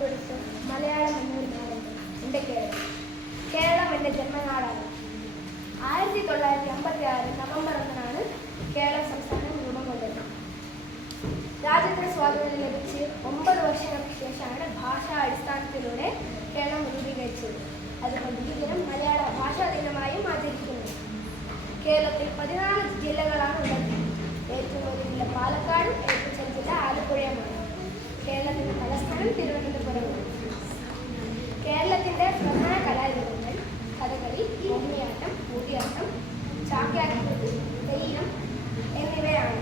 പുറപ്പെടുത്തു മലയാളം എന്നൊരു നാടുണ്ട് എൻ്റെ കേരളം. കേരളം എൻ്റെ ജന്മനാടാണ്. 1956 നവംബർ 1 കേരള സംസ്ഥാനം രൂപം കൊണ്ടത്. രാജ്യത്തിന് സ്വാതന്ത്ര്യം ലഭിച്ച് 9 വർഷങ്ങൾക്ക് ശേഷമാണ് ഭാഷാ അടിസ്ഥാനത്തിലൂടെ കേരളം രൂപീകരിച്ചത്. അതുകൊണ്ട് ഈ ദിനം മലയാള ഭാഷാ ദിനമായും ആചരിക്കുന്നു. കേരളത്തിൽ 14 ജില്ലകളാണ് ഉള്ളത്. ഏറ്റവും വലിയ ജില്ല പാലക്കാടും ഏറ്റവും ചെറിയ ജില്ല ആലപ്പുഴയുമാണ്. കേരളത്തിന്റെ തലസ്ഥാനം തിരുവനന്തപുരമാണ്. കേരളത്തിന്റെ പ്രധാന കലാരൂപങ്ങൾ കഥകളി, മോഹിനിയാട്ടം, കൂടിയാട്ടം, ചാക്യാർകൂത്ത്, തെയ്യം എന്നിവയാണ്.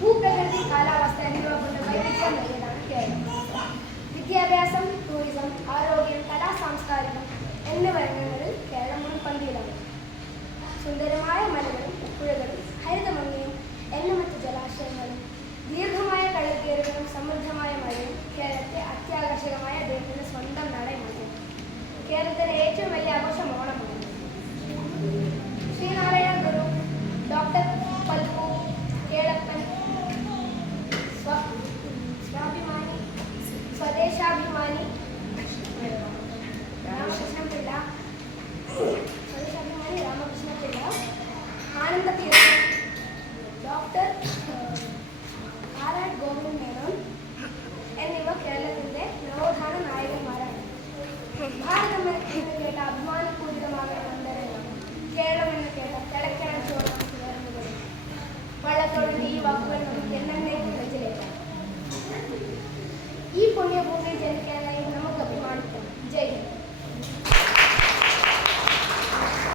ഭൂപ്രകൃതി, കാലാവസ്ഥ എന്നിവ കൊണ്ട് വൈവിധ്യമേറിയതാണ് കേരളം. വിദ്യാഭ്യാസം, ടൂറിസം, ആരോഗ്യം, കലാ സാംസ്കാരികം എന്നിവ രംഗങ്ങളിൽ കേരളം മുൻപന്തിയിലാണ്. സുന്ദരമായ മലകളും ഉപ്പുഴകളും